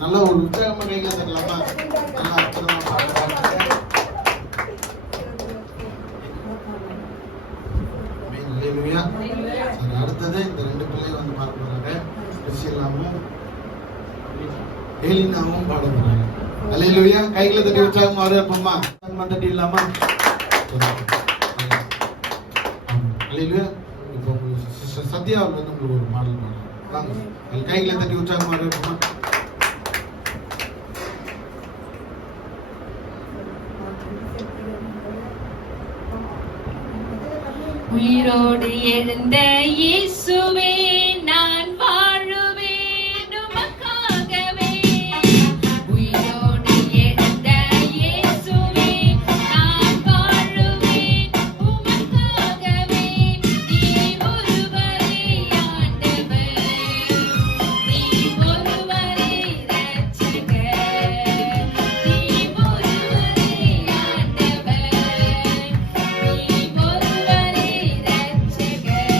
நல்ல ஒரு உற்சாகமா கையில தரலாமா? நல்லா அற்புதமா பாடுறாங்க. அடுத்தது இந்த ரெண்டு பிள்ளைங்க வந்து பார்க்க போறாங்க. கிறிஸ்டியனாவும் ஏலினாவும் பாட போறாங்க. அல்லேலூயா. கைகளை தட்டி உற்சாகமா வரப்போமா? தட்டி இல்லாமா? அல்லேலூயா. இப்போ சத்யாவில் வந்து உங்களுக்கு ஒரு பாடல் பாடுறாங்க. கைகளை தட்டி உற்சாகமா வரப்போமா? உயிரோடு எழுந்த இயேசுவே நான் வாழுவேன் உமக்காகவே. உயிரோடு எழுந்த இயேசுவே நான் வாழுவேன் உமக்காகவே. நீ ஒருவரே ஆண்டவர், நீ ஒருவரே இரட்சகர், நீ ஒருவரே ஆண்டவர், நீ ஒருவரே இரட்சகர்.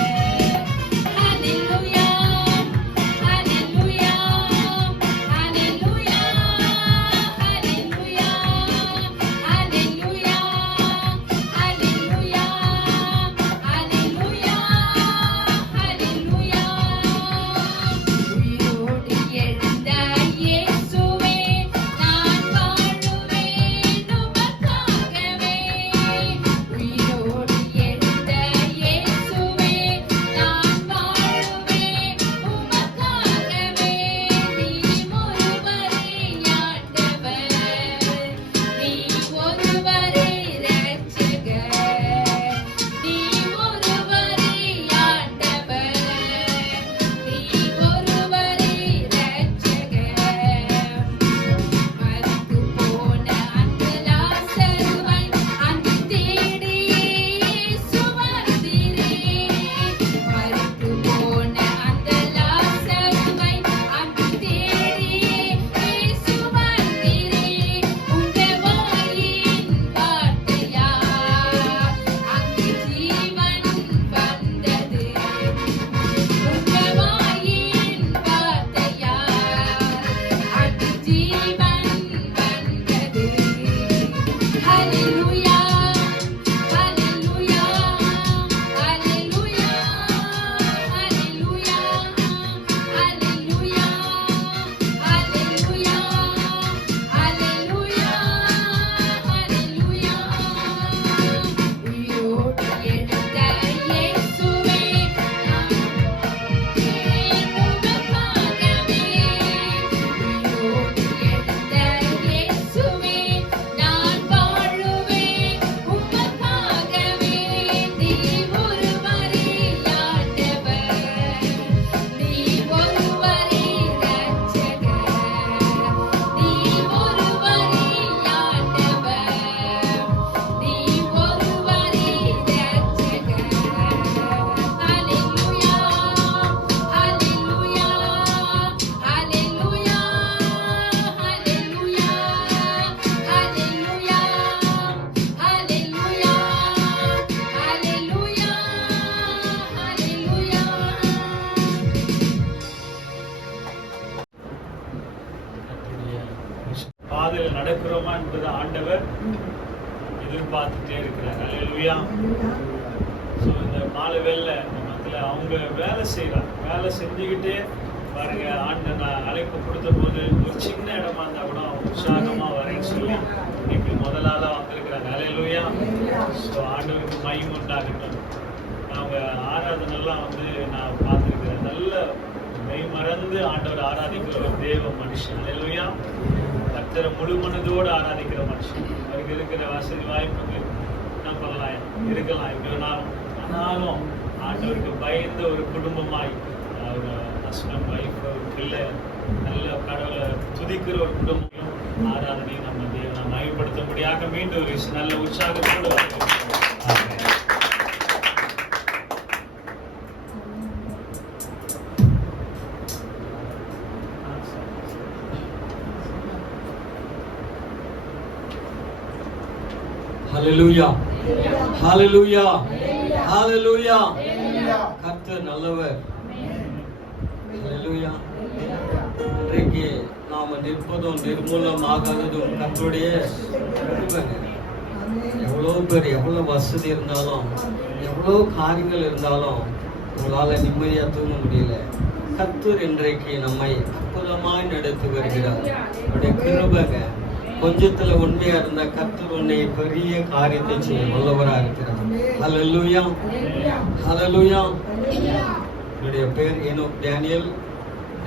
எதிர்பார்த்துட்டே இருக்கிறாங்க. அல்லேலூயா. ஸோ இந்த மாலை வேலை மத்தியில் அவங்க வேலை செய்கிறாங்க. வேலை செஞ்சுக்கிட்டே பாருங்க, நான் அழைப்பு கொடுத்த போது ஒரு சின்ன இடமா இருந்தால் கூட அவங்க உற்சாகமாக வரேன்னு சொல்லி இன்னைக்கு முதலால வந்திருக்கிறாங்க. அல்லேலூயா. ஸோ ஆண்டவருக்கு மகிமை உண்டாகட்டும். அவங்க ஆராதனைலாம் நான் பார்த்துருக்கிறேன். நல்ல மெய் மறந்து ஆண்டவர் ஆராதிக்கிற ஒரு தேவ மனுஷன். அல்லேலூயா. கர்த்தரை முழு மனதோடு ஆராதிக்கிற மனுஷன். அவருக்கு இருக்கிற வசதி வாய்ப்புகள் நம்பலாம் இருக்கலாம் இவ்வளோனாலும், ஆனாலும் ஆண்டவருக்கு பயந்த ஒரு குடும்பமாய் ஒரு ஹஸ்பண்ட் ஒய்ஃப் ஒரு பிள்ளை நல்ல கடவுளை துதிக்கிற ஒரு குடும்பம் ஆராதனையை நம்ம தேவனை மகிமைப்படுத்தும்படியாக மீண்டும் ஒரு நல்ல உற்சாகத்தோடு ஹல்லேலூயா, ஹல்லேலூயா, ஹல்லேலூயா. கர்த்தர் நல்லவர். ஹல்லேலூயா. இன்றைக்கு நாம நிற்பதும் நிர்மூலமாகாததும் கர்த்தருடைய கிருபை. எவ்வளோ பேர் எவ்வளோ வசதி இருந்தாலும் எவ்வளோ காரியங்கள் இருந்தாலும் உங்களால் நிம்மதியாக தூங்க முடியல. கர்த்தர் இன்றைக்கு நம்மை அற்புதமாய் நடத்தி வருகிறார். அவருடைய கிருபைங்க. கொஞ்சத்துல உண்மையா இருந்த கர்த்தர் உன்னை பெரிய காரியத்தை செய்ய வல்லவரா இருக்கிறார். ஹல்லேலூயா, ஹல்லேலூயா. என்னுடைய பேர் ஏனோக் டேனியல்.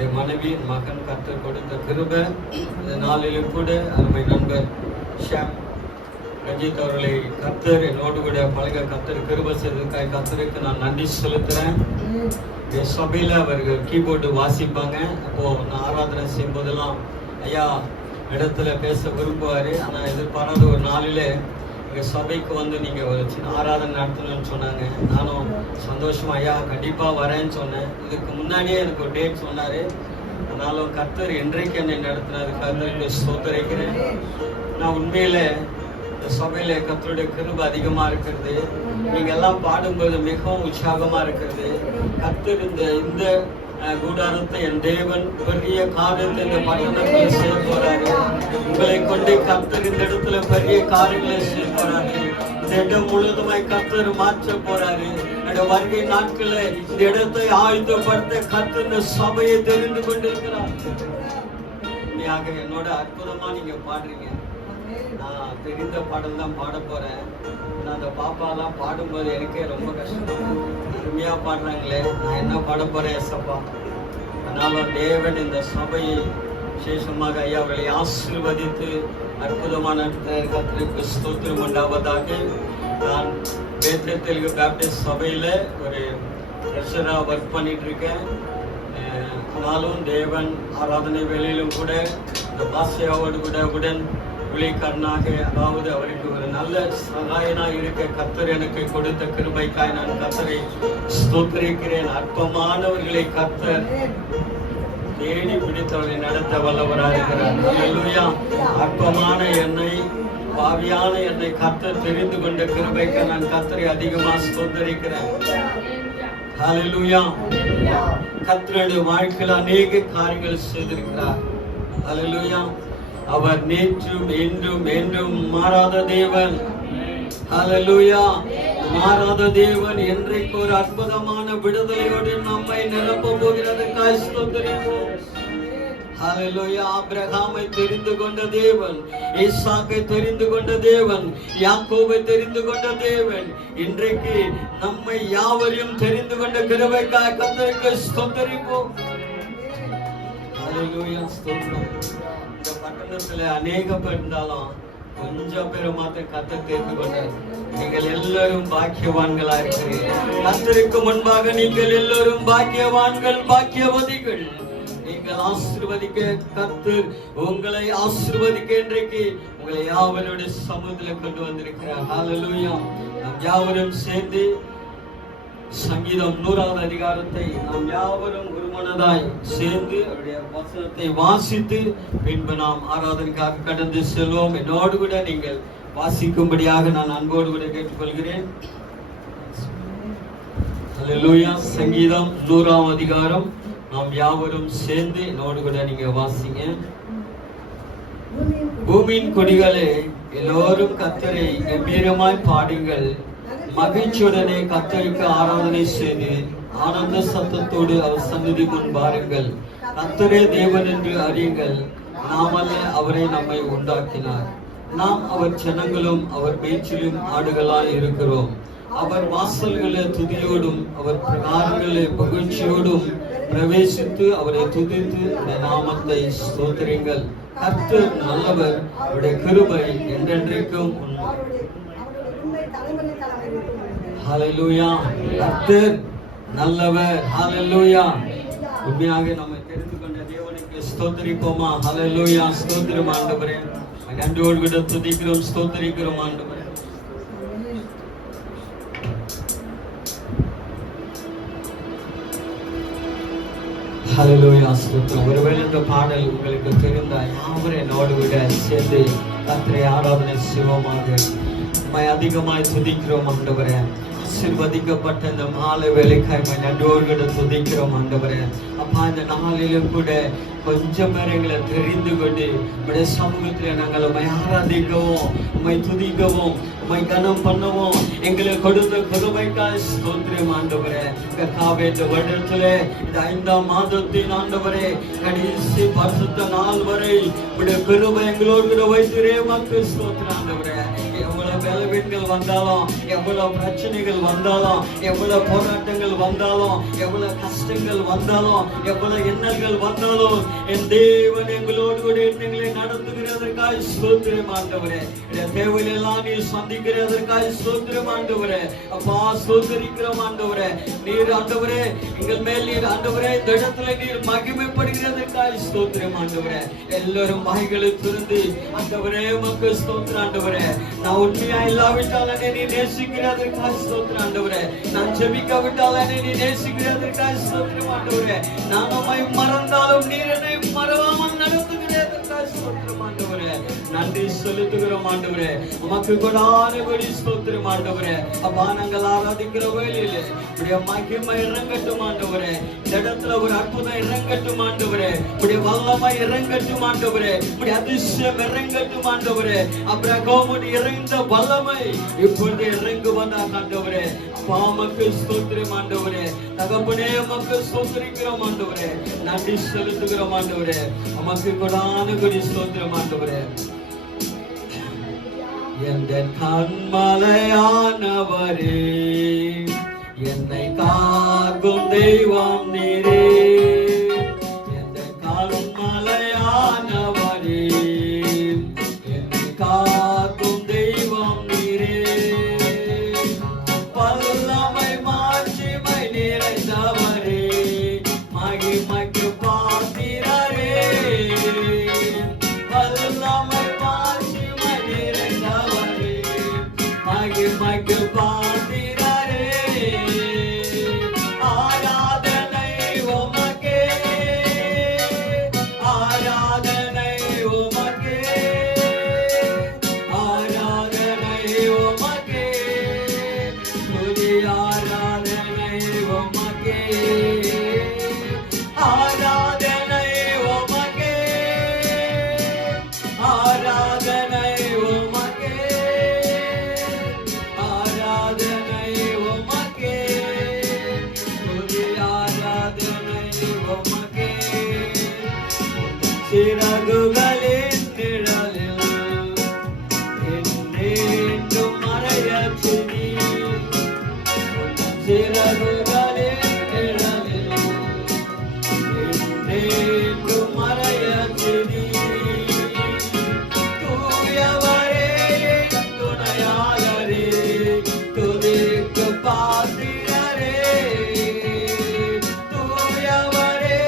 என் மனைவி மகன் கர்த்தர் கொடுத்த கிருபை. இந்த நாளிலும் கூட அருமை நண்பர் ஷாம் ரஞ்சித் அவர்களை கர்த்தர் என்னோடு கூட பழக கர்த்தர் கிருபை செய்ததுக்காக கர்த்தருக்கு நான் நன்றி செலுத்துறேன். என் சபையில அவர்கள் கீபோர்டு வாசிப்பாங்க. அப்போ நான் ஆராதனை செய்யும் போதெல்லாம் ஐயா இடத்துல பேச விரும்புவார். ஆனால் எதிர்பாராத ஒரு நாளில் எங்கள் சபைக்கு நீங்கள் ஒரு சின்ன ஆராதனை நடத்தணும்னு சொன்னாங்க. நானும் சந்தோஷமா ஐயா கண்டிப்பாக வரேன்னு சொன்னேன். இதுக்கு முன்னாடியே எனக்கு ஒரு டேட் சொன்னார். ஆனாலும் கர்த்தர் என்றைக்கு என்னை நடத்தினாரு கர்த்தருக்கு ஸ்தோத்திரிக்கிறேன். நான் உண்மையில் இந்த சபையில் கர்த்தருடைய கிருபை அதிகமாக இருக்கிறது. நீங்கள் எல்லாம் பாடும்போது மிகவும் உற்சாகமாக இருக்கிறது. கர்த்தர் இந்த கூடாரத்தை என் தேவன் பெரிய காரியத்தை இந்த பட்டணத்தில் செய்ய போறாரு. உங்களை கொண்டு கர்த்தர் இந்த இடத்துல பெரிய காரியங்களை செய்ய போறாரு. இந்த இடம் முழுவதுமாய் கர்த்தர் மாற்ற போறாரு. வருகை நாட்கள இந்த இடத்தை ஆயுதப்படுத்த கர்த்தர் இந்த சபையை தெரிந்து கொண்டிருக்கிறார். உண்மையாக என்னோட அற்புதமா நீங்க பாடுறீங்க. நான் தெரிந்த பாடல் தான் பாட போறேன். நான் அந்த பாப்பாலாம் பாடும்போது எனக்கே ரொம்ப கஷ்டம். அருமையா பாடுறாங்களே, நான் என்ன பாட போறேன் எஸ்அப்பா. ஆனாலும் தேவன் இந்த சபையை விசேஷமாக ஐயா அவர்களை ஆசீர்வதித்து அற்புதமான கர்த்தருக்கு ஸ்தோத்திரம் உண்டாவதாக. நான் பேத்தேல் தெலுங்கு பேப்டிஸ்ட் சபையில ஒரு ட்ரெஷரா ஒர்க் பண்ணிட்டு இருக்கேன். ஆனாலும் தேவன் ஆராதனை வேலையிலும் கூட இந்த பாஷையாவோடு கூட உடன் ஊழியக்காரனாக, அதாவது அவருக்கு ஒரு நல்ல சகாயனாக இருக்க கர்த்தர் எனக்கு கொடுத்த கிருபைக்காய் நான் கர்த்தரை ஸ்தோத்திரிக்கிறேன். அற்பமானவர்களை கர்த்தர் தேடி பிடித்தவர்களை நடத்த வல்லவராக இருக்கிறார். ஹல்லேலூயா. அற்பமான என்னை, பாவியான என்னை கர்த்தர் தெரிந்து கொண்ட கிருபைக்கு நான் கர்த்தரை அதிகமாக ஸ்தோத்திரிக்கிறேன். ஹல்லேலூயா. கர்த்தருடைய வாழ்க்கையில் அநேக காரியங்கள் செய்திருக்கிறார். ஹல்லேலூயா. அவர் நேற்றும் என்றும் என்றும் மாறாத தேவன். ஹல்லேலூயா. மாறாத தேவன் என்றைக்கு ஒரு அற்புதமான விடுதலையோடு நம்மை நிரப்ப போகிறதற்காக ஸ்தோத்திரிப்போம். ஹல்லேலூயா. ஆபிரகாமை தெரிந்து கொண்ட தேவன், ஈசாக்கை தெரிந்து கொண்ட தேவன், யாக்கோபை தெரிந்து கொண்ட தேவன் இன்றைக்கு நம்மை யாவரையும் தெரிந்து கொண்ட கிருபைக்காக கர்த்தருக்கு ஸ்தோத்திரிப்போம். ஹல்லேலூயா. ஸ்தோத்திரம். இந்த பட்டணத்துல அநேக பேர் இருந்தாலும் கொஞ்சம் பேரை மாத்திரம் கர்த்தர் தெரிந்து கொண்டார். நீங்கள் எல்லாரும் பாக்கியவான்களா இருக்கிறீர்கள். கர்த்தருக்கு முன்பாக நீங்கள் எல்லாரும் பாக்கியவான்கள், பாக்கியவதிகள். நீங்கள் ஆசீர்வதிக்க கர்த்தர் உங்களை ஆசீர்வதிக்க இன்றைக்கு உங்களை யாவருடைய சமூகத்துல கொண்டு வந்திருக்கிறார். ஹல்லேலூயா. நாம் யாவரும் சேர்ந்து சங்கீதம் 100வது அதிகாரத்தை நாம் யாவரும் ஒருமனதாய் சேர்ந்து அவருடைய வசனத்தை வாசித்து பின்பு நாம் ஆராதனைக்காக கடந்து செல்வோம். என்னோடு கூட நீங்கள் வாசிக்கும்படியாக நான் அன்போடு கூட கேட்டுக்கொள்கிறேன். ஹல்லேலூயா. சங்கீதம் 100வது அதிகாரம் நாம் யாவரும் சேர்ந்து என்னோடு கூட நீங்க வாசிங்க. பூமியின் குடிகளே, எல்லோரும் கர்த்தரை கம்பீரமாய் பாடுங்கள். மகிழ்ச்சியுடனே கர்த்தருக்கு ஆராதனை செய்து ஆனந்த சத்தத்தோடு அவர் சந்நிதி முன் பாருங்கள். கர்த்தரே தேவன் என்று அறியுங்கள். நாமல்ல, அவரே நம்மை உண்டாக்கினார். நாம் அவர் ஜனங்களும் அவர் மேய்ச்சலும் ஆடுகளாய் இருக்கிறோம். அவர் வாசல்களே துதியோடும் அவர் பிரகாரங்களே மகிழ்ச்சியோடும் பிரவேசித்து அவரை துதித்து இந்த நாமத்தை ஸ்தோத்திரிங்கள். கர்த்தர் நல்லவர், அவருடைய கிருபை என்றென்றைக்கும் உண்மை. ஹல்லேலூயா. கர்த்தர் நல்லவர். ஹல்லேலூயா. உண்மையாக நம்மை தெரிந்து கொண்ட தேவனுக்கு ஸ்தோத்திரிப்போமா? ஹல்லேலூயா. ஸ்தோத்திரம் ஆண்டவரே. நன்றியோடு விட துதிக்கிறோம், ஸ்தோத்திரிக்கிறோம் ஆண்டவரே. ஹல்லேலூயா. ஸ்தோத்திரம். ஒருவேளை இந்த பாடல் உங்களுக்கு தெரிந்தால் யாவரும் என்னோடு விட சேர்ந்து கர்த்தரை ஆராதனை செய்வோமாக. உம்மை அதிகமாய் துதிக்கிறோம் ஆண்டவரே. ஆசீர்வதிக்கப்பட்ட இந்த மாலை வேலைக்காய் நன்றியோடு விட துதிக்கிறோம் ஆண்டவரே. அப்பா, இந்த நாளிலும் கூட கொஞ்சம் எங்களை தெரிந்து கொண்டு உடைய சமூகத்தில் நாங்கள் உம்மை ஆராதிக்கவும், உம்மை துதிக்கவும், உம்மை கனம் பண்ணவும் எங்களை கொடுத்த கிருபைக்காய் ஸ்தோத்திரம் ஆண்டவரே. இந்த வருடத்துல இந்த 5ஆம் மாதத்தின் ஆண்டவரே கடைசி பரிசுத்த நாள் வரை உடைய கிருபை எங்களோடு கூட வைத்திரே மக்கள் ஸ்தோத்திரம் ஆண்டவரே. எவ்வளவு பலவீனங்கள் வந்தாலும், எவ்வளவு பிரச்சனைகள் வந்தாலும், எவ்வளவு போராட்டங்கள் வந்தாலும், எவ்வளவு கஷ்டங்கள் வந்தாலும், எவ்வளவு எண்ணங்கள் வந்தாலும் என் தேவன் எங்களோடு கூட எங்களை நடத்துகிறதற்காக ஸ்தோத்திரம் ஆண்டவரே. தேவையெல்லாம் நீர் சந்திக்கிறதற்காக ஸ்தோத்திரம் ஆண்டவரே. அப்பா, ஸ்தோத்திரிக்கிறோம் ஆண்டவரே. நீர் ஆண்டவரே எங்கள் மேல் நீர் ஆண்டவரே இந்த இடத்துல நீர் மகிமைப்படுகிறதற்காக ஸ்தோத்திரம் ஆண்டவரே. எல்லாரும் வாய்களை திறந்து ஆண்டவரே உமக்கு ஸ்தோத்திரம் ஆண்டவரே. நான் உண்மையா இல்லாவிட்டால் நீ நேசிக்கிறதற்காக ஸ்தோத்திரம் ஆண்டவரே. நான் ஜெபிக்காவிட்டால் நீ நேசிக்கிறதற்காக ஸ்தோத்திரம் ஆண்டவரே. நான் உம்மை மறந்தாலும் நீர் என்னை மறவாமல் நடத்துகிறதற்காக ஸ்தோத்திரம் ஆண்டவரே. நன்றி செலுத்துகிறோம் ஆண்டவரே. உமக்கு கொடான கொடி ஸ்தோத்திரம் ஆண்டவரே. அப்பா, நாங்கள் ஆராதிக்கிற வேளையிலே உடைய மகிமை இறங்கட்டும் ஆண்டவரே. இந்த இடத்துல ஒரு அற்புதம் இறங்கட்டும் ஆண்டவரே. உடைய வல்லமை இறங்கட்டும் ஆண்டவரே. உடைய அதிசயம் இறங்கட்டும் ஆண்டவரே. அபிரகாமுடைய இறந்த வல்லமை இப்பொழுது இறங்குவதாக ஆண்டவரே. அப்பா, உமக்கு ஸ்தோத்திரம் ஆண்டவரே. தகப்பனே, உமக்கு ஸ்தோத்திரிக்கிறோம் ஆண்டவரே. நன்றி செலுத்துகிறோம் ஆண்டவரே. உமக்கு கொடான கொடி ஸ்தோத்திரம் ஆண்டவரே. எந்த கண்மலையானவரே, என்னை காக்கும் தெய்வம் நீரே. எந்த கண்மலையானவரே, என்னை காக்கும் தெய்வம் நீரே. வல்லமை மாட்சிமை நிறைந்தவரே, மகிமைக்கு பாத்திரரே. வல்லமை மாட்சிமை நிறைந்தவரே, மகிமைக்கு பாத்திரரே. ஆராதனை உமக்கே, ஆராதனை உமக்கே, ஆராதனை உமக்கே, துதி ஆராதனை உமக்கே, ஆராதனை உமக்கே, ஆராதனை உமக்கே, ஆராதனை உமக்கே, துதி ஆராதனை உமக்கே. சிறகுகளின் நிழலில் என்றென்றும் மறையச் செய்தீர். சிறகுகளின் நிழலில் என்றென்றும் மறையச் செய்தீர். தூயவரே, என் துணையாளரே, துதிக்கு பாத்திரரே. தூயவரே,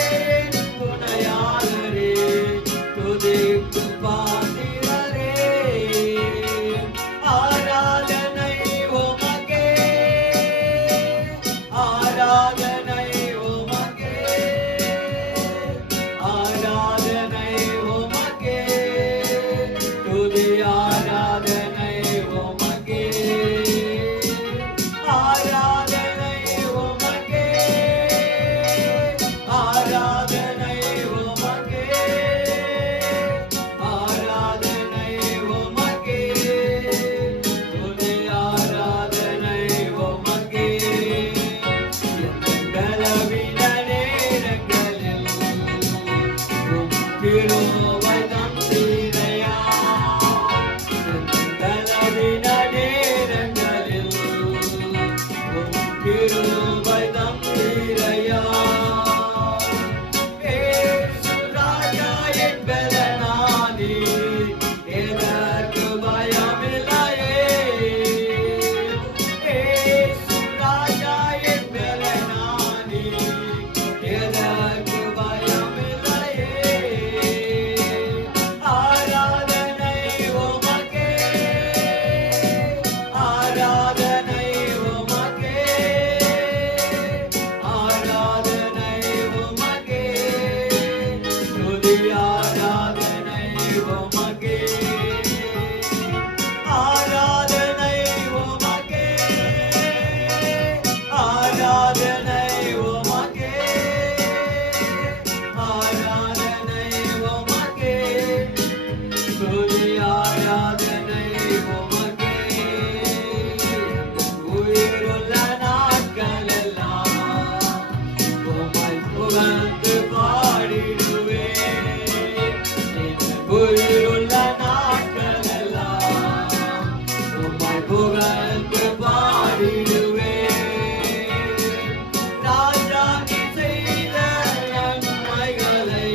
புகழ்ந்து பாடிடுவேன் என் உயிருள்ள நாட்களெல்லாம் உம்மை புகழ்ந்து பாடிடுவேன். ராஜா நீ செய்த நன்மைகளை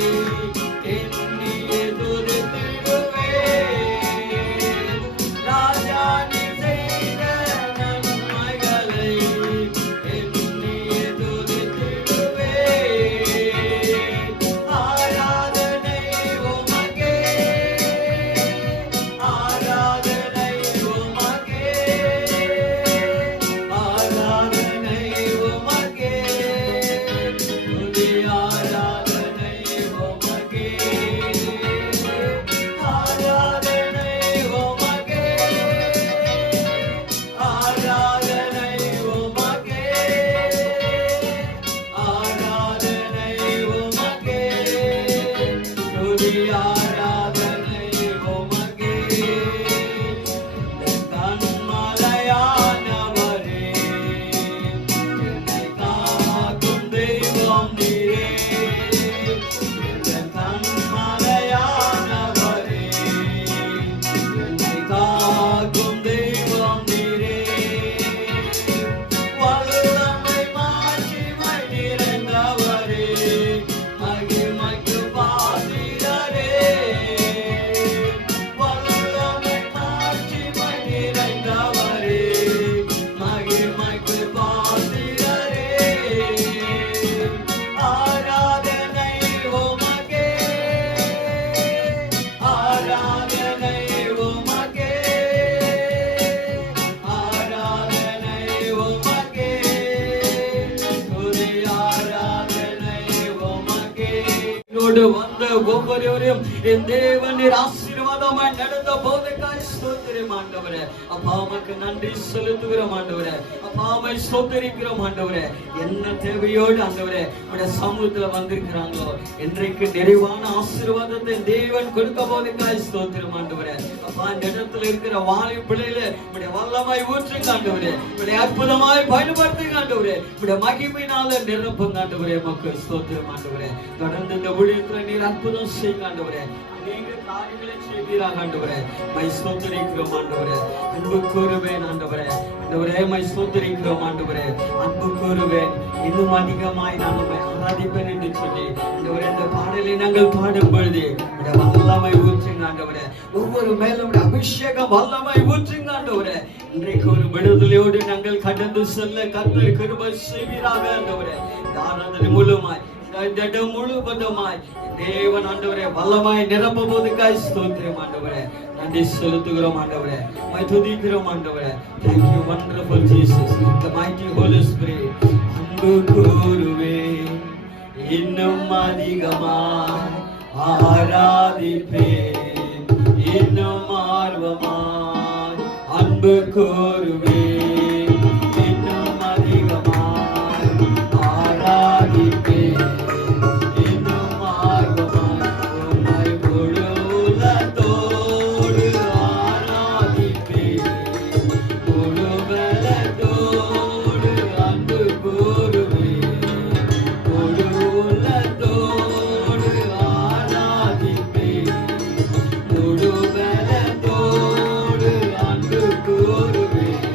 எண்ணியே துதித்திடுவேன். ராஜா நீ செய்த நன்மைகளை எண்ணியே துதித்திடுவேன். ஆராதனை உமக்கே, ஆராதனை உமக்கே, ஆராதனை உமக்கே, துதி ஆராதனை உமக்கே, ஆராதனை உமக்கே, ஆராதனை உமக்கே, ஆராதனை உமக்கே, துதி ஆராதனை உமக்கே. கண்மலையானவரே, என்னை காக்கும் தெய்வம் நீரே. கண்மலையானவரே, என்னை காக்கும் தெய்வம் நீரே. வல்லமை மாட்சிமை நிறைந்தவரே, மகிமைக்கு பாத்திரரே. வல்லமை மாட்சிமை நிறைந்தவரே, மகிமைக்கு பாத்திரரே. ஆராதனை உமக்கே, ஆராதனை உமக்கே, ஆராதனை உமக்கே, துதி ஆராதனை உமக்கே. என்னோடு வந்த ஒவ்வொருவரையும் என் தேவன் நீர் ஆசீர்வாதமாய் நடந்த போதைக்காய் ஸ்தோத்திரம் ஆண்டவரே. அப்பா உமக்கு நன்றி செலுத்துகிறோம் ஆண்டவரே. அப்பா உம்மை ஸ்தோத்திரிக்கிறோம் ஆண்டவரே. என்ன தேவையோடு ஆண்டவரே உடைய சமூகத்துல வந்திருக்கிறாங்களோ இன்றைக்கு நிறைவான ஆசீர்வாதத்தை தேவன் கொடுக்க போதைக்காய் ஸ்தோத்திரம் ஆண்டவரே. அப்பா இந்த இடத்துல இருக்கிற வாலி பிள்ளையில உடைய வல்லமாய் ஊற்றுங்க ஆண்டவரே. உடைய அற்புதமாய் பயன்படுத்துங்க ஆண்டவரே. உடைய மகிமையினால நிரப்புங்க ஆண்டவரே. உமக்கு ஸ்தோத்திரம் ஆண்டவரே. தொடர்ந்து இந்த ஊழியத்துல நீர் அற்புதம் செய்யுங்க ஆண்டவரே. அநேக காரியங்களை செய்வீராக ஆண்டவரே. மை ஸ்தோத்திரிக்கிறோம் ஆண்டவரே. அன்பு கூறுவேன் ஆண்டவரே. ஆண்டவரே மை ஸ்தோத்திரிக்கிறோம் ஆண்டவரே. அன்பு கூறுவேன், இன்னும் அதிகமாய் நான் உம்மை ஆராதிப்பேன் என்று சொல்லி ஆண்டவரே இந்த பாடலை நாங்கள் பாடும் பொழுது உடைய வல்லமை ஊற்றுங்க ஆண்டவரே. ஒவ்வொரு மேலும் உடைய அபிஷேகம் வல்லமை ஊற்றுங்க ஆண்டவரே. இன்றைக்கு ஒரு விடுதலையோடு நாங்கள் கடந்து செல்ல கர்த்தர் கிருபை செய்வீராக ஆண்டவரே. இந்த ஆராதனை மூலமாய் இந்த இடம் முழுவதுமாய் தேவன் ஆண்டவரே வல்லமாய் நிரம்ப போதுக்காய் ஸ்தோத்திரம் ஆண்டவரே. நன்றி செலுத்துகிறோம் ஆண்டவரே. மை துதிக்கிறோம் ஆண்டவரே. Thank you wonderful Jesus, the mighty Holy Spirit. அன்பு கூறுவேன், இன்னும் அதிகமாய் ஆராதிப்பேன், இன்னும் ஆர்வமாய் அன்பு கூறுவேன், இன்னும் அதிகமாய் ஆராதிப்பேன், இன்னும் ஆர்வமாய் உம்மை முழு உள்ளத்தோடு ஆராதிப்பேன், முழு பலத்தோடு அன்பு கூறுவேன், முழு உள்ளத்தோடு ஆராதிப்பேன், முழு பலத்தோடு அன்பு கூறுவேன்.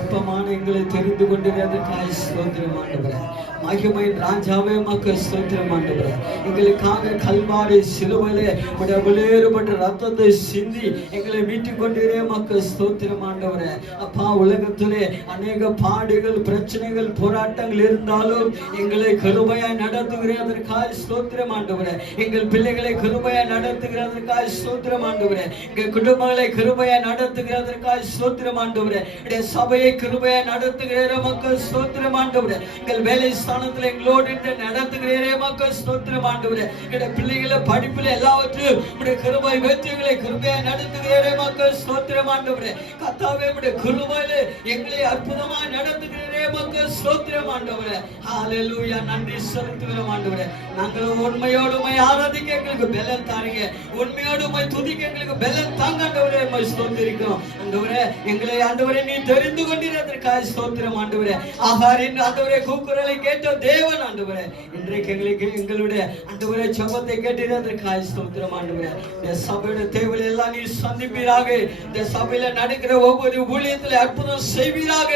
அற்பமான எங்களை தெரிந்து கொண்டிருக்கிறதுக்காய் ஸ்தோத்திரம் ஆண்டவரே. மகிமையின் ராஜாவே உமக்கு ஸ்தோத்திரம் ஆண்டவரே. எங்களுக்காக கல்வாரி சிலுவையிலே உம்முடைய வெளியேறப்பட்ட ரத்தத்தை சிந்தி எங்களை மீட்டுக் கொண்டிருக்கிற உமக்கு ஸ்தோத்திரம் ஆண்டவரே. அப்பா, உலகத்திலே அநேக பாடுகள், பிரச்சனைகள், போராட்டங்கள் இருந்தாலும் எங்களை கிருபையாய் நடத்துகிறதற்காய் ஸ்தோத்திரம் ஆண்டவரே. எங்கள் பிள்ளைகளை கிருபையாய் நடத்துகிறதற்காய் ஸ்தோத்திரம் ஆண்டவரே. எங்கள் குடும்பங்களை கிருபையாய் நடத்துகிறதற்காய் ஸ்தோத்திரம் ஆண்டவரே. எங்களுடைய சபையை கிருபையாய் நடத்துகிற மக்கள் ஸ்தோத்திரம் ஆண்டவரே. எங்கள் வேலை ஸ்தானத்தில் எங்களோடு நடத்துகிற மக்கள் ஸ்தோத்திரம் ஆண்டவரே. எங்களுடைய பிள்ளைகளை படிப்பில் எல்லாவற்றையும் உடைய கிருபை வெற்றிகளை கிருபையாய் நடத்துகிற மக்கள் ஸ்தோத்திரம் ஆண்டவரே. கர்த்தாவே, உடைய கிருபையிலே எங்களை அற்புதமாய் நடத்துகிற மக்கள் ஸ்தோத்திரம் ஆண்டவரே. ஹalleluya, நன்றி செலுத்துகிறோம் ஆண்டவரே. நாங்கள் உண்மையோடு உம்மை ஆராதிக்க எங்களுக்கு பலன் தாருங்க. உண்மையோடு உம்மை துதிக்க எங்களுக்கு பலன் தாங்க ஆண்டவரே. உம்மை ஸ்தோத்திரிக்கிறோம் ஆண்டவரே. எங்களை ஆண்டவரே நீ தெரிந்து கொண்டிருக்கிறதற்காக ஸ்தோத்திரம் ஆண்டவரே. ஆகாரின் ஆண்டவரே கூக்குரலை கேட்ட தேவன் ஆண்டவரே. இன்றைக்கு எங்களுக்கு எங்களுடைய ஆண்டவரே ஜெபத்தை கேட்டதற்காக ஸ்தோத்திரம் ஆண்டவரே. இந்த சபையோட தேவையை எல்லாம் நீ சந்திப்பீராக. இந்த சபையில நடக்கிற ஒவ்வொரு ஊழியத்தில் அற்புதம் செய்வீராக.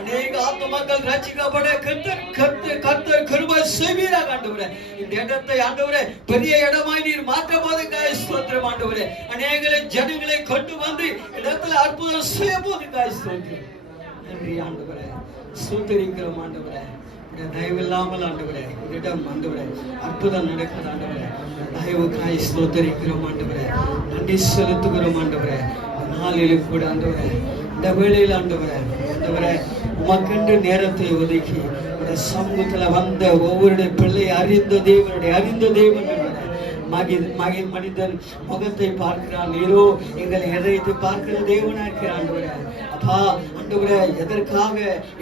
அநேக ஆத்துமாக்கள் ரட்சிக்கப்பட கர்த்தர் கிருபை செய்வீராக ஆண்டவரே. இந்த இடத்தை ஆண்டவரே பெரிய இடமாய் நீர் மாற்ற போதுக்காக ஸ்தோத்திரம் ஆண்டவரே. அநேக ஜனங்களை கொண்டு வந்து இடத்துல அற்புதம் செய்ய போதுக்காக ஸ்தோத்திரம். நன்றி ஆண்டவரே, ஸ்தோத்திரிக்கிறோம் ஆண்டவரே. தயவில்லாமல் ஆண்டவரே இடம் ஆண்டவரே அற்புதம் நடக்குது ஆண்டவரே. தயவுக்காய் ஸ்தோத்திரிக்கிறோம் ஆண்டவரே. நன்றி செலுத்துகிறோம் ஆண்டவரே. நாளிலும் கூட ஆண்டவரே இந்த வேளையில் ஆண்டவரே உமக்கென்று நேரத்தை ஒதுக்கி சமூகத்துல வந்த ஒவ்வொரு பிள்ளை அறிந்த தேவன் மனிதன் முகத்தை பார்க்கிறான், நீரோ எங்களை எதைத்து பார்க்கிற தேவனா இருக்கிற ஆண்டவரே. அப்பா ஆண்டவரே, எதற்காக,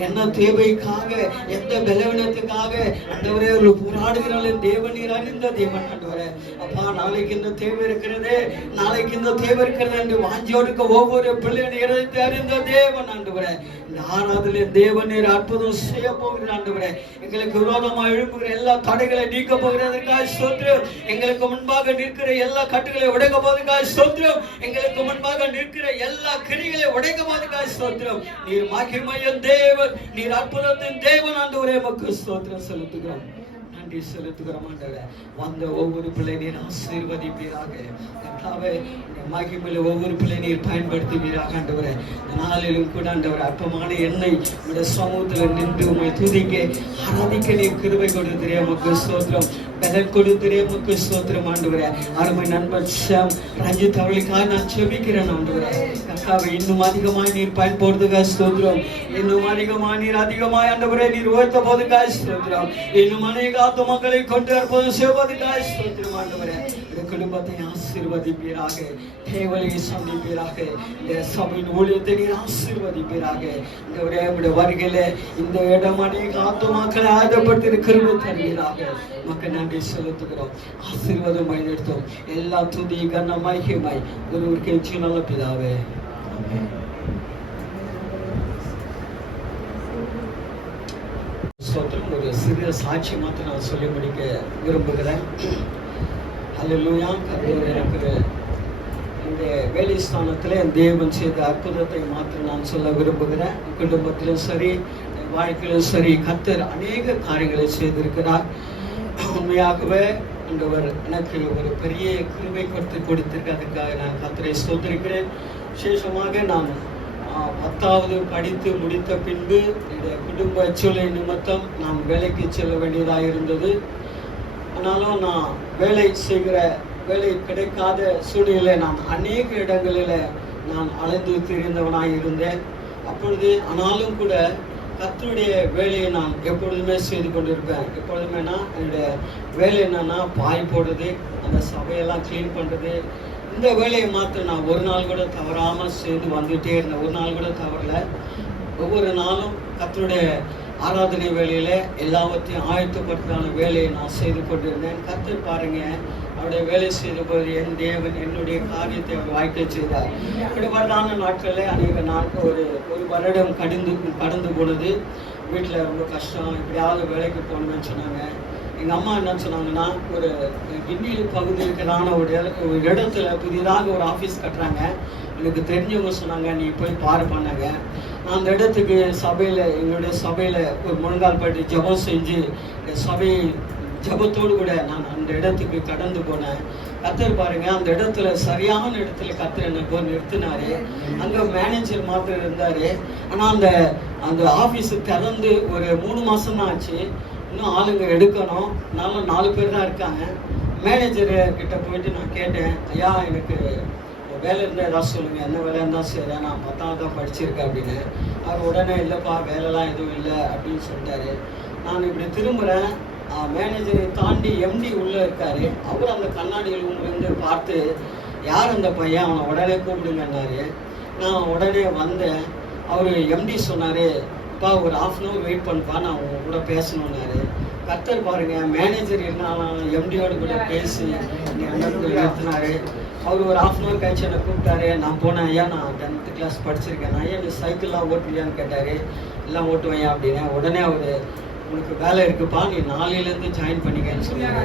என்ன தேவைக்காக, எந்த பலவீனத்துக்காக ஆண்டவரே ஒரு போராடுகிறாள் தேவன் நீர் அறிந்த தேவன் ஆண்டவரே. அப்பா, நாளைக்கு இந்த தேவை இருக்கிறது, நாளைக்கு இந்த தேவை இருக்கிறது என்று வாஞ்சோடுக்க ஒவ்வொரு பிள்ளையை எதைத்து அறிந்த தேவன் ஆண்டவரே. இந்த ஆராதனை தேவன் நீர் அற்புதம் செய்ய போகிற ஆண்டவரே. எங்களுக்கு விரோதமாக எழுப்புகிற எல்லா தடைகளை நீக்க போகிறதற்காக ஸ்தோத்திரம். எங்களுக்கு முன்பாக நிற்கிற எல்லா கட்டுகளை உடைக்க போவதற்காக ஸ்தோத்திரம். எங்களுக்கு முன்பாக நிற்கிற எல்லா கிரிகளை உடைக்க போவதற்காக ஸ்தோத்திரம். நீர் மகிமையின் தேவன், நீர் அற்புதத்தின் தேவன் ஆண்டவரே. உமக்கு ஸ்தோத்திரம் செலுத்துகிறோம், நன்றி செலுத்துகிறோம் ஆண்டவரே. வந்த ஒவ்வொரு பிள்ளை நீர் ஆசீர்வதிப்பீராக. கர்த்தாவே, மகிமையில ஒவ்வொரு பிள்ளை நீர் பயன்படுத்துவீராக ஆண்டவரே. நாளிலும் கூட ஆண்டவரே அற்பமான எண்ணெய் உடைய சமூகத்தில் நின்று உம்மை துதிக்க ஆராதிக்க நீர் கிருபை கொடுத்திரே. உமக்கு ஸ்தோத்திரம். பலன் கொடுத்திரே. உமக்கு ஸ்தோத்திரம் ஆண்டவரே. அருமை நண்பர் ஷாம் ரஞ்சித் அவர்களுக்காக நான் செபிக்கிறேன் ஆண்டவரே. கர்த்தாவே, இன்னும் அதிகமாய் நீர் பயன்படுத்துக ஸ்தோத்திரம். இன்னும் அதிகமாய் ஆண்டவரே நீர் உயர்த்த போதுக்காக ஸ்தோத்திரம். இன்னும் அநேக ஆத்துமாக்களை கொண்டு வரும்போது செய்வதற்காக ஸ்தோத்திரம் ஆண்டவரே. குடும்பத்தை ஆசீர்வதிப்பீராக, தேவலையை சந்திப்பீராக, இந்த சபையின் ஊழியத்தை நீர் ஆசீர்வதிப்பீராக. இந்த வருகையில இந்த இடம் அநேக ஆத்துமாக்களை ஆயத்தப்படுத்தி கிருபை தருவீராக. மக்கள் நன்றி செலுத்துகிறோம். ஆசீர்வாதம் பயன்படுத்தும். எல்லா துதி கன மகிமை குருவிற்கு நல்ல பிதாவே. ஒரு சிறிய சாட்சி மாத்திரம் நான் சொல்லி முடிக்க விரும்புகிறேன். அல்லேலூயா. எனக்கு இந்த வேலை ஸ்தானத்தில் தேவன் செய்த அற்புதத்தை மாத்திரம் நான் சொல்ல விரும்புகிறேன். குடும்பத்திலும் சரி, வாழ்க்கையிலும் சரி, கர்த்தர் அநேக காரியங்களை செய்திருக்கிறார். உண்மையாகவே ஆண்டவர் எனக்கு ஒரு பெரிய கிருபை கொடுத்திருக்கிறதுக்காக நான் கர்த்தரை ஸ்தோத்திரிக்கிறேன். விசேஷமாக நான் 10வது படித்து முடித்த பின்பு என்னுடைய குடும்ப சூழல் நிமித்தம் நான் வேலைக்கு செல்ல வேண்டியதாக இருந்தது. ஆனாலும் நான் வேலை கிடைக்காத சூழ்நிலை நான் அநேக இடங்களில் நான் அலைந்து திரிந்தவனாக இருந்தேன். அப்பொழுது ஆனாலும் கூட கர்த்தருடைய வேலையை நான் எப்பொழுதுமே செய்து கொண்டிருப்பேன். எப்பொழுதுமேனா என்னுடைய வேலை என்னன்னா பாய் போடுறது, அந்த சபையெல்லாம் க்ளீன் பண்ணுறது, இந்த வேலையை மாத்திரம் நான் ஒரு நாள் கூட தவறாமல் செய்து வந்துட்டே இருந்தேன். ஒரு நாள் கூட தவறல. ஒவ்வொரு நாளும் கர்த்தருடைய ஆராதனை வேலையில எல்லாவற்றையும் ஆயத்தப்படுத்தான வேலையை நான் செய்து கொண்டிருந்தேன். கர்த்தர் பாருங்க, அவருடைய வேலை செய்த போது என் தேவன் என்னுடைய காரியத்தை அவர் வாய்க்க செய்தார். இப்படிப்பட்டான நாட்களில் அநேக நாட்கள் ஒரு வருடம் கடந்து போனது. வீட்டில் ரொம்ப கஷ்டம், இப்படியாவது வேலைக்கு போகணும்னு சொன்னாங்க. எங்கள் அம்மா என்ன சொன்னாங்கன்னா, ஒரு கிண்டியில் பகுதியில் இருக்கிறான ஒரு இடத்துல புதிதாக ஒரு ஆஃபீஸ் கட்டுறாங்க. எனக்கு தெரிஞ்சவங்க சொன்னாங்க, நீ போய் பாரு பண்ணாங்க. நான் அந்த இடத்துக்கு எங்களுடைய சபையில் ஒரு முழங்கால் பட்டு ஜெபம் செஞ்சு சபை ஜெபத்தோடு கூட நான் அந்த இடத்துக்கு கடந்து போனேன். கர்த்தர் பாருங்க, அந்த இடத்துல சரியான இடத்துல கர்த்தர் என்னை போய் நிறுத்தினாரு. அங்கே மேனேஜர் மாத்திரம் இருந்தாரு. ஆனால் அந்த ஆஃபீஸு திறந்து ஒரு 3 மாதம் தான் ஆச்சு. இன்னும் ஆளுங்க எடுக்கணும். 4 பேர் தான் இருக்காங்க. மேனேஜர் கிட்ட போயிட்டு நான் கேட்டேன், ஐயா எனக்கு வேலை இருந்தால் ஏதாவது சொல்லுங்கள், என்ன வேலை இருந்தால் சரி, நான் 10வது தான் படிச்சிருக்கேன் அப்படின்னு. அவர் உடனே இல்லைப்பா வேலைலாம் எதுவும் இல்லை அப்படின்னு சொல்லிட்டாரு. நான் இப்படி திரும்புகிறேன், மேனேஜரை தாண்டி எம்டி உள்ளே இருக்காரு. அவர் அந்த கண்ணாடிகள் இருந்து பார்த்து, யார் அந்த பையன், அவனை உடனே கூப்பிடுங்கன்னாரு. நான் உடனே வந்தேன். அவர் எம்டி சொன்னார், அப்பா ஒரு 1/2 hour வெயிட் பண்ணுப்பா, நான் அவங்க கூட பேசணுன்னாரு. கர்த்தர் பாருங்க, மேனேஜர் இருந்தாலும் எம்டியோடு கூட பேசி நிறுத்தினாரு. அவர் ஒரு 1/2 hour கழிச்சு என்னை கூப்பிட்டாரு. நான் போனேன், ஐயா நான் 10th class படிச்சிருக்கேன், ஐயா நீ சைக்கிள்லாம் ஓட்டுவியான்னு கேட்டார். எல்லாம் ஓட்டுவேன் அப்படின்னு. உடனே அவர், உனக்கு வேலை இருக்குப்பா, நீ நாளையிலேருந்து ஜாயின் பண்ணிக்கன்னு சொன்னாங்க.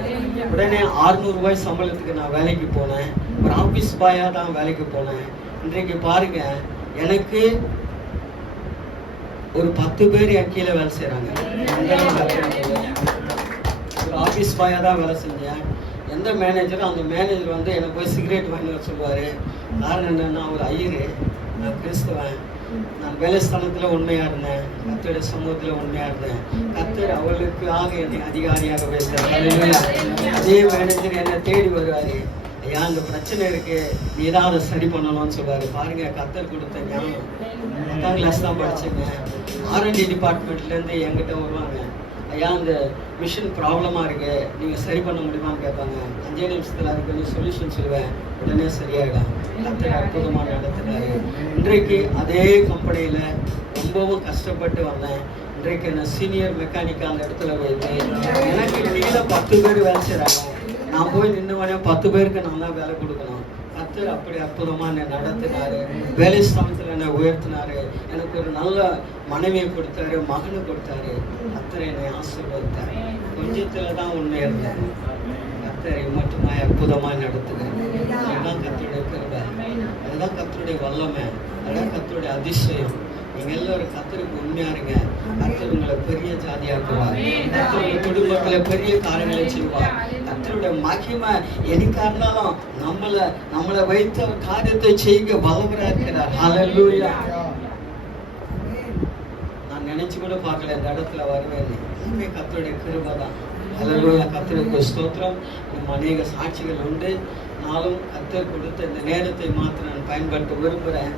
உடனே 600 ரூபாய் சம்பளத்துக்கு நான் வேலைக்கு போனேன். ஒரு ஆஃபீஸ் பாயாக தான் வேலைக்கு போனேன். இன்றைக்கு பாருங்க, எனக்கு ஒரு 10 பேர் என் கீழே வேலை செய்கிறாங்க. ஒரு ஆஃபீஸ் பாயாக தான் வேலை செஞ்சேன். எந்த மேனேஜரும் அந்த மேனேஜர் வந்து எனக்கு போய் சிகரெட் வாங்கி வர சொல்லுவார். காரணம் என்னன்னா, ஒரு ஐயரு, நான் கிறிஸ்தவன், நான் வேலை ஸ்தலத்தில் உண்மையாக இருந்தேன், கர்த்தருடைய சமூகத்தில் உண்மையாக இருந்தேன். கர்த்தர் அவளுக்காக என்னை அதிகாரியாக வைத்தார். அதே மேனேஜர் என்னை தேடி வருவார், ஐயா அந்த பிரச்சனை இருக்கு, நீ தான் அதை சரி பண்ணணும்னு சொல்லுவார். பாருங்க, கர்த்தர் கொடுத்த ஞானம். 10th class தான் படிச்சேங்க. R&D டிபார்ட்மெண்ட்லேருந்து என்கிட்ட வருவாங்க, ஐயா அந்த மிஷின் ப்ராப்ளமாக இருக்கு, நீங்கள் சரி பண்ண முடியுமான்னு கேட்பாங்க. 5 நிமிஷத்தில் அதுக்கு கொஞ்சம் சொல்யூஷன் சொல்லுவேன், உடனே சரியாயிடும். கர்த்தர் அற்புதமாக நடத்துனாரு. இன்றைக்கு அதே கம்பெனியில் ரொம்பவும் கஷ்டப்பட்டு வந்தேன். இன்றைக்கு என்ன சீனியர் மெக்கானிக்காக அந்த இடத்துல வைத்து எனக்கு கீழே 10 பேர் வேலை செய்கிறாங்க. நான் போய் நின்றுவனே 10 பேருக்கு நான் தான் வேலை கொடுக்கணும். கர்த்தர் அப்படி அற்புதமாக என்னை நடத்தினாரு. வேலை ஸ்தானத்தில் என்னை உயர்த்தினாரு. எனக்கு ஒரு நல்ல மனைவியை கொடுத்தாரு, மகனை கொடுத்தாரு. கர்த்தர் என்னை ஆசீர்வதித்தார். கொஞ்சத்தில் தான் உண்மையாக இருந்தேன். கர்த்தரை மட்டுமே அற்புதமாக நடத்துகிறேன். அதுதான் கர்த்தருடைய கிருபை, அதுதான் கர்த்தருடைய வல்லமை, அதுதான் கர்த்தருடைய அதிசயம். நீங்க எல்லாரும் கர்த்தருக்கு உண்மையா இருங்க. கர்த்தர் உங்களை பெரிய ஜாதியாக்குவார். கர்த்தர் உங்க குடும்பத்துல பெரிய காரியங்களை செய்வார். கர்த்தருடைய மகிமை எனக்கா இருந்தாலும் நம்மளை வைத்த காரியத்தை செய்ய வல்லவரா இருக்கிறார். ஹல்லேலூயா. நான் நினைச்சு கூட பார்க்கல இந்த இடத்துல வருவேன். எல்லாமே கர்த்தருடைய கிருபை தான். ஹல்லேலூயா. கர்த்தருக்கு ஸ்தோத்திரம். நம்ம அநேக சாட்சிகள் உண்டு. நாளும் கர்த்தர் கொடுத்த இந்த நேரத்தை மாத்திரம் நான் பயன்படுத்த விரும்புகிறேன்.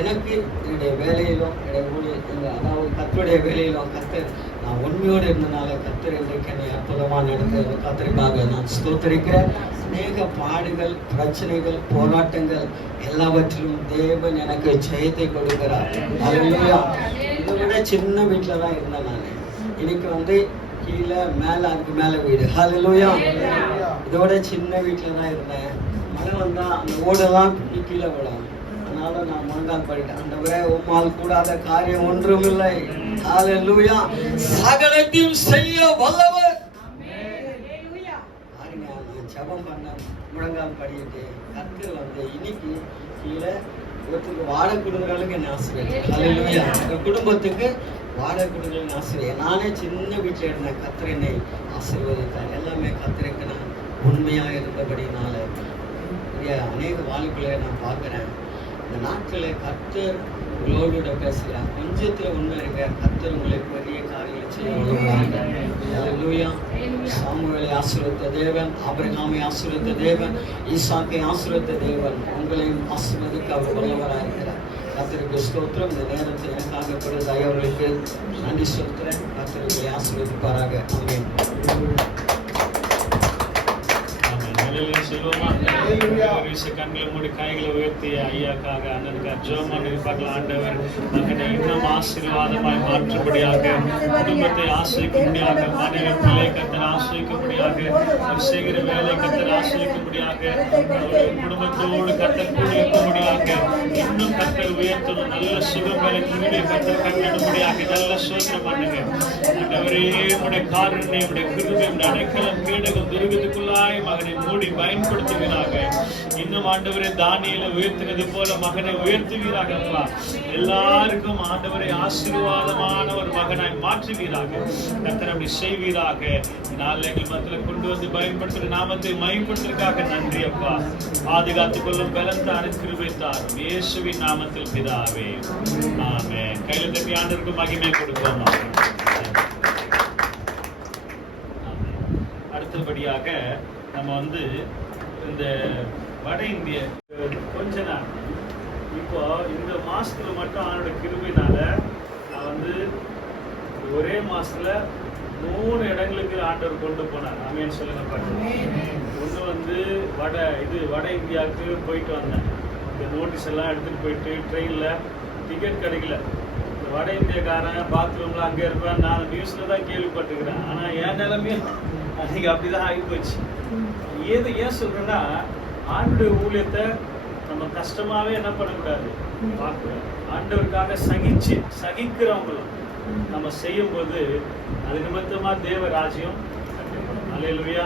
எனக்கு என்னுடைய வேலையிலும் அதாவது கர்த்தருடைய வேலையிலும் கர்த்தர் நான் உண்மையோடு இருந்தனால கர்த்தர் இன்றைக்கு என்னை அற்புதமாக நடத்துகிற கர்த்தருக்காக நான் ஸ்தோத்திரிக்கிறேன். அநேக பாடுகள், பிரச்சனைகள், போராட்டங்கள் எல்லாவற்றிலும் தேவன் எனக்கு ஜெயத்தை கொடுக்கிறார். ஹல்லேலூயா. இதை விட சின்ன வீட்டில் தான் இருந்தேன் நான். இன்னைக்கு கீழே மேலே, அதுக்கு மேலே வீடு. ஹல்லேலூயா. இதோட சின்ன வீட்டில் தான் இருந்தேன். மழை வந்தால் அந்த ஓடெல்லாம் கீழே விடும். அதனால நான் முழங்கால் படிட்டேன். ஆண்டவரே, உம்மால் கூடாத காரியம் ஒன்றுமில்லை. ஹல்லேலூயா. சகலத்தையும் செய்ய வல்லவர். பாருங்க, நான் ஜெபம் பண்ண முழங்கால் படிட்டு கர்த்தர் இன்னைக்கு கீழே ஒருத்தருக்கு வாடகை கொடுக்குறவங்களுக்கு என்ன ஆசிரியர். ஹல்லேலூயா. எங்கள் குடும்பத்துக்கு வாடகை கொடுக்குறவங்க ஆசிரியர். நானே சின்ன வீட்டில் இருந்தேன். கர்த்தர் என்னை ஆசீர்வதித்தார். எல்லாமே கர்த்தருக்கு நான் உண்மையாக இருந்தபடினால அநேக வாழ்க்கைகளை நான் பார்க்குறேன். இந்த நாட்களில் கர்த்தர் உங்களோட பேசுகிறார். கொஞ்சத்தில் உண்மை இருக்க கர்த்தர் உங்களை பெரிய காரியங்களை செய்ய. ஹல்லேலூயா. சாமுவேலை ஆசீர்வதித்த தேவன், ஆபிரகாமை ஆசீர்வதித்த தேவன், ஈசாக்கை ஆசீர்வதித்த தேவன் உங்களையும் ஆசீர்வதிக்க அவர் வல்லவராக இருக்கிறார். கர்த்தருக்கு ஸ்தோத்திரம். இந்த நேரத்தை எனக்காக கொடுத்த தயவுகளுக்கு நன்றி சொல்கிறேன். கர்த்தர் உங்களை ஆசீர்வதிப்பாராக. ஆமென். அல்லேலூயா சொல்லுவோமா? ஒரு விஷயம் கண்களை மூடி கைகளை உயர்த்தி ஐயாக்காக அண்ணனுக்காக ஜெபம் பார்க்கலாம். ஆண்டவர் மகனை இன்னும் ஆசீர்வாதமாய் மாற்றும்படியாக, குடும்பத்தை ஆசிரிக்கும்படியாக, மனைவி பிள்ளை கர்த்தர் ஆசிரிக்கும்படியாக, அவர் செய்கிற வேலை கர்த்தர் ஆசிரிக்கும்படியாக, அவருடைய குடும்பத்தோடு கர்த்தர் கூடியிருக்கும்படியாக, இன்னும் கர்த்தர் உயர்த்தணும். நல்ல சுகம் வேலை கர்த்தர் கட்டிடும்படியாக நல்ல சோதனை பண்ணுங்க. ஆண்டவரே உடைய காருண்யம், உடைய கிருபை, உடைய அடைக்கலம் கேடகம் துருகத்துக்குள்ளாய் மகனை மூடி பயன்படுத்துவீராக. இன்னும் ஆண்டவரை தானியேலை உயர்த்தினது போல மகனை உயர்த்துவீராக. எல்லாருக்கும் ஆண்டவரை ஆசீர்வாதமான ஒரு மகனாய் மாற்றுவீராக. கர்த்தர் அப்படி செய்வீராக. நாள் எங்கள் மத்தியில் கொண்டு வந்து பயன்படுத்துகிற நாமத்தை மயப்படுத்துவதற்காக நன்றி அப்பா. பாதுகாத்துக் கொள்ளும் பலன் தாரும், கிருபை தாரும். இயேசுவின் நாமத்தில் பிதாவே, ஆமென். கையில தட்டி ஆண்டவருக்கு மகிமை கொடுப்போம். அடுத்தபடியாக நம்ம வந்து இந்த வட இந்திய கொஞ்ச நாள் இப்போ இந்த மாசத்துல மட்டும் அவனோட கிருபையினால நான் வந்து ஒரே மாசத்துல 3 இடங்களுக்கு ஆண்டவர் கொண்டு போனார். ஆமென் சொல்லுங்க பாருங்க. ஒன்று வந்து வட இந்தியாவுக்கு போயிட்டு வந்தேன். இந்த நோட்டீஸ் எல்லாம் எடுத்துட்டு போயிட்டு ட்ரெயின்ல டிக்கெட் கிடைக்கல. இந்த வட இந்தியக்காரன் பாத்ரூம்ல அங்கே இருப்பேன். நான் நியூஸ்ல தான் கேள்விப்பட்டிருக்கிறேன். ஆனா என் நிலைமையும் அன்னைக்கு அப்படிதான் ஆகிப்போச்சு. ஏன் சொல்றேன்னா, ஆண்டோட ஊழியத்தை நம்ம கஷ்டமாவே என்ன பண்ணக்கூடாது, பார்க்கணும். ஆண்டவருக்காக சகிக்கிறவங்களும் நம்ம செய்யும் போது அது நிமித்தமா தேவ ராஜ்யம். அல்லேலூயா.